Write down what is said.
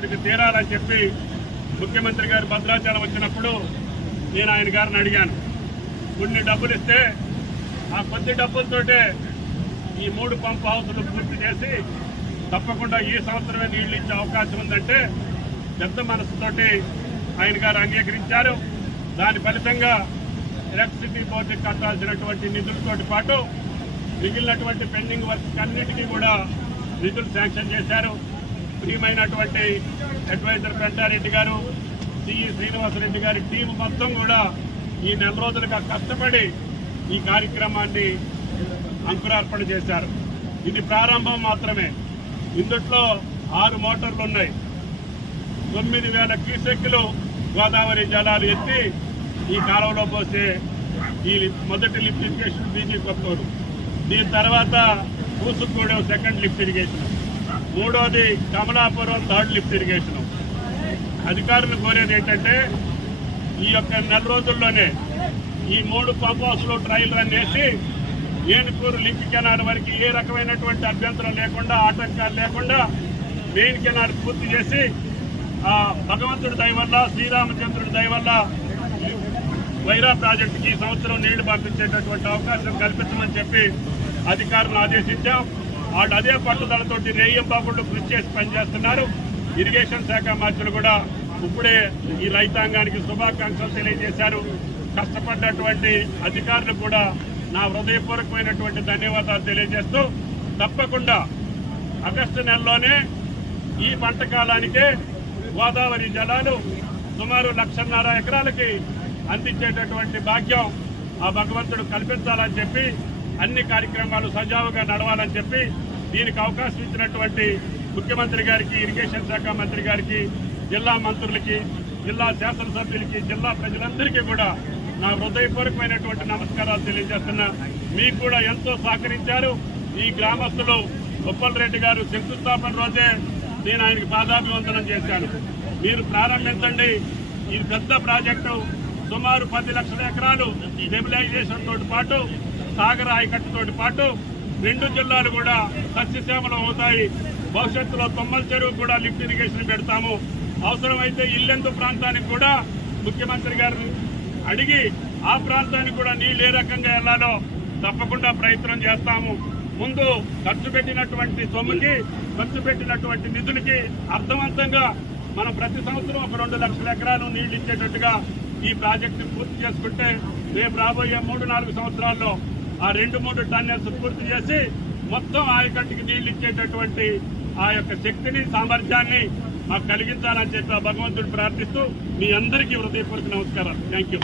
తీరాలని చెప్పి ముఖ్యమంత్రి గారు భద్రాచలం వచ్చినప్పుడు నేను ఆయన గారిని అడిగాను. కొన్ని డబ్బులు ఇస్తే ఆ కొద్ది డబ్బులతోటే ఈ 3 పంప్ హౌస్లు పూర్తి చేసి తప్పకుండా ఈ సంవత్సరమే నీళ్లు ఇచ్చే అవకాశం ఉందంటే పెద్ద మనసుతోటి ఆయన గారు అంగీకరించారు. దాని ఫలితంగా ఎలక్ట్రిసిటీ బోర్డుకి కట్టాల్సినటువంటి నిధులతో పాటు మిగిలినటువంటి పెండింగ్ వర్క్స్ అన్నిటికీ కూడా నిధులు శాంక్షన్ చేశారు. ప్రియమైనటువంటి అడ్వైజర్ పెంటారెడ్డి గారు, సిఈ శ్రీనివాసరెడ్డి గారి టీం మొత్తం కూడా ఈ నెల రోజులుగా కష్టపడి ఈ కార్యక్రమాన్ని అంకురార్పణ చేశారు. ఇది ప్రారంభం మాత్రమే. ఇందుట్లో 6 మోటార్లు ఉన్నాయి. 9,000 క్యూసెక్కులు గోదావరి జలాలు ఎత్తి ఈ కాలువలో పోసే ఈ మొదటి లిఫ్ట్ ఇరిగేషన్ బీజీ కొత్తూరు. దీని తర్వాత పూసుగూడెం సెకండ్ లిఫ్ట్ ఇరిగేషన్, మూడోది కమలాపురం థర్డ్ లిఫ్ట్ ఇరిగేషన్. అధికారులు కోరేది ఏంటంటే ఈ యొక్క నెల రోజుల్లోనే ఈ 3 పంప్ హౌస్లు ట్రయల్ రన్ చేసి ఏనుకూరు లింక్ కెనాల్ వరకు ఏ రకమైనటువంటి అభ్యంతరం లేకుండా, ఆటంకాలు లేకుండా మెయిన్ కెనాల్ పూర్తి చేసి భగవంతుడి దయ వల్ల, శ్రీరామచంద్రుడి దయ వల్ల వైరా ప్రాజెక్టుకి ఈ సంవత్సరం నీళ్లు పంపించేటటువంటి అవకాశం కల్పించమని చెప్పి అధికారులను ఆదేశించాం. వాళ్ళు అదే పట్టుదలతోటి రేయంబాబుళ్ళు కృషి చేసి పనిచేస్తున్నారు. ఇరిగేషన్ శాఖ మంత్రులు కూడా ఇప్పుడే ఈ రైతాంగానికి శుభాకాంక్షలు తెలియజేశారు. కష్టపడ్డటువంటి అధికారులు కూడా నా హృదయపూర్వకమైనటువంటి ధన్యవాదాలు తెలియజేస్తూ తప్పకుండా ఆగస్టు నెలలోనే ఈ పంట కాలానికే గోదావరి జలాలు సుమారు 1,50,000 ఎకరాలకి అందించేటటువంటి భాగ్యం ఆ భగవంతుడు కల్పించాలని చెప్పి అన్ని కార్యక్రమాలు సజావుగా నడవాలని చెప్పి దీనికి అవకాశం ఇచ్చినటువంటి ముఖ్యమంత్రి గారికి, ఇరిగేషన్ శాఖ మంత్రి గారికి, జిల్లా మంత్రులకి, జిల్లా శాసనసభ్యులకి, జిల్లా ప్రజలందరికీ కూడా నా హృదయపూర్వకమైనటువంటి నమస్కారాలు తెలియజేస్తున్నా. మీకు కూడా ఎంతో సహకరించారు. ఈ గ్రామస్తులు ఉప్పలరెడ్డి గారు శంకుస్థాపన రోజే నేను ఆయనకి పాదాభివందనం చేశాను. మీరు ప్రారంభించండి. ఇది పెద్ద ప్రాజెక్టు, సుమారు 10 లక్షల ఎకరాలు స్టెబిలైజేషన్ తోటి పాటు సాగర ఆయకట్టుతో పాటు 2 జిల్లాలు కూడా సస్యశ్యామలం అవుతాయి. భవిష్యత్తులో తొమ్మల చెరువు కూడా లిఫ్ట్ ఇరిగేషన్ పెడతాము. అవసరమైతే ఇల్లెందు ప్రాంతానికి కూడా ముఖ్యమంత్రి గారిని అడిగి ఆ ప్రాంతానికి కూడా నీళ్ళు ఏ రకంగా వెళ్లాలో తప్పకుండా ప్రయత్నం చేస్తాము. ముందు ఖర్చు పెట్టినటువంటి సొమ్ముకి, ఖర్చు పెట్టినటువంటి నిధులకి అర్థవంతంగా మనం ప్రతి సంవత్సరం ఒక 2 లక్షల ఎకరాలు నీళ్లు ఇచ్చేటట్టుగా ఈ ప్రాజెక్టు పూర్తి చేసుకుంటే రేపు రాబోయే 3-4 సంవత్సరాల్లో ఆ 2-3 టన్నెల్స్ పూర్తి చేసి మొత్తం ఆయకట్టుకి నీళ్లు ఇచ్చేటటువంటి ఆ యొక్క శక్తిని, సామర్థ్యాన్ని మాకు కలిగించాలని చెప్పి ఆ భగవంతుడు ప్రార్థిస్తూ మీ అందరికీ హృదయపూర్వక నమస్కారాలు. Thank you.